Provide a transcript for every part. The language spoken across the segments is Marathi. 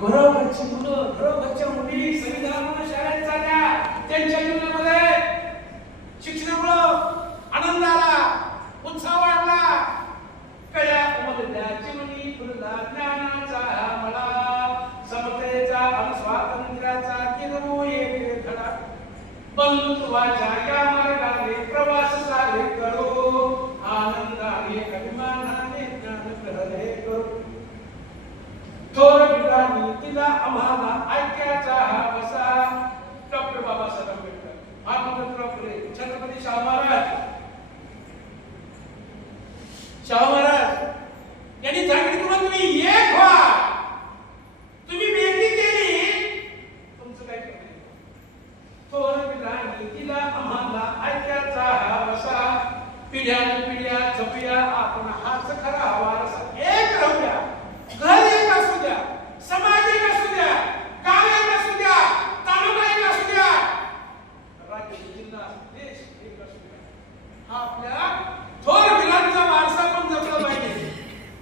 घरोघरची मुलं घरोघरच्या मुली संविधानामुळे शाळेत जात्या, त्यांच्या जीवनामध्ये शिक्षणामुळे आनंद आला, उत्साह वाढला. कळ्या उमलल्या चिमणी फुलला ज्ञानाचा मला, समतेचा आणि स्वातंत्र्याचा किरणो एक धडा. बंधुत्वाच्या या मार्गाने प्रवास सारे करो, आनंदाने अभिमानाने ज्ञान ग्रहणे करो. थोर विद्वानी तिला आम्हाला ऐक्याचा हा वसा. डॉक्टर बाबासाहेब आंबेडकर, महात्मा फुले, छत्रपती शाहू महाराज यांनी सांगितलं तुम्हाला तुम्ही एक व्हा. तुम्ही बेटी केली तुमचं काय करणार. थोर विद्वानी तिला आम्हाला ऐक्याचा हा वसा. पिढ्यान पिढ्या छपिया आपण हाच खरा वारसा. एक राहूया, घर एक असू द्या, समाज एक असू द्या, गाव एक असू द्या, तालुका एक असू द्या, राज्य जिल्हा देश एक असू द्या. हा आपल्या थोर विलांचा वारसा पण जपला पाहिजे.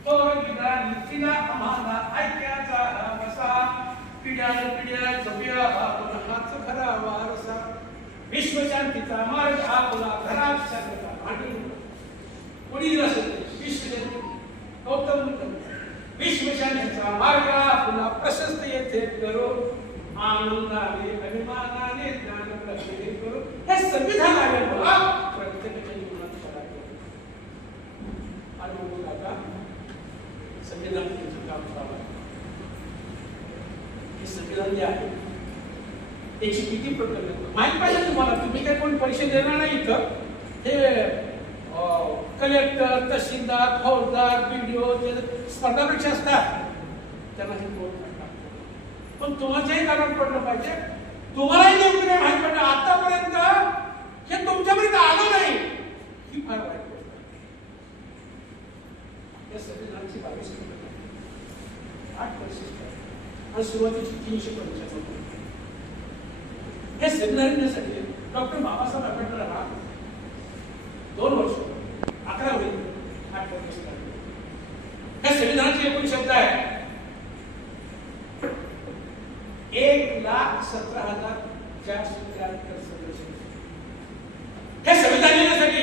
थोर विला नीतीला आम्हाला ऐक्याचा हा वसा. पिढ्यान पिढ्या जपूया आपण हाच खरा वारसा. विश्वशांतीचा मार्ग आपला घरात शांतता आणि कोणी नसेल विश्वशांती गौतम बुद्ध. विश्वशांतीचा मार्ग आपला प्रशस्त येथे करो, आनंदाने अभिमानाने ज्ञान प्रगती करो. हे संविधान आहे बघा, प्रत्येकाच्या जीवनात करा. आणि मग आता संविधान काम चालू आहे. हे संविधान जे आहे त्याची किती प्रकरण माहिती पाहिजे तुम्हाला. तुम्ही काय कोण परीक्षा देणार नाही इथं. हे कलेक्टर, तहसीलदार, फौजदार, बीडीओ स्पर्धा परीक्षा असतात, त्यांना हे बोर्ड करतात. पण तुम्हालाही कारण पडलं पाहिजे, तुम्हालाही नेमकं नाही माहिती पडलं. आतापर्यंत हे तुमच्यापर्यंत आलं नाही, ही फार वाईट गोष्ट आहे. या संविधानाची 22 8 परिशिष्ट आणि सुरुवातीची 345 होती. हे संविधानासाठी डॉक्टर बाबासाहेब आंबेडकरांना 2 वर्ष 11 महिने 8 वर्ष लागले. या संविधानाचे एकूण शब्द आहे 1,17,473 सदस्य. हे संविधान लिहिण्यासाठी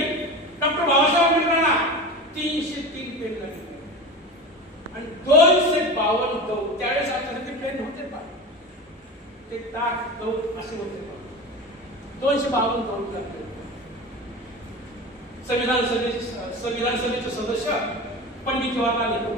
डॉक्टर बाबासाहेब आंबेडकरांना 303 पेन लागले आणि 252 दौत. त्यावेळेस आपल्याला ते पेन होते पा, ते ताट दौत असे होते पा. 252 दौत लागले. संविधान सभेचे सदस्य पंडित जवाहरलाल नेहरू,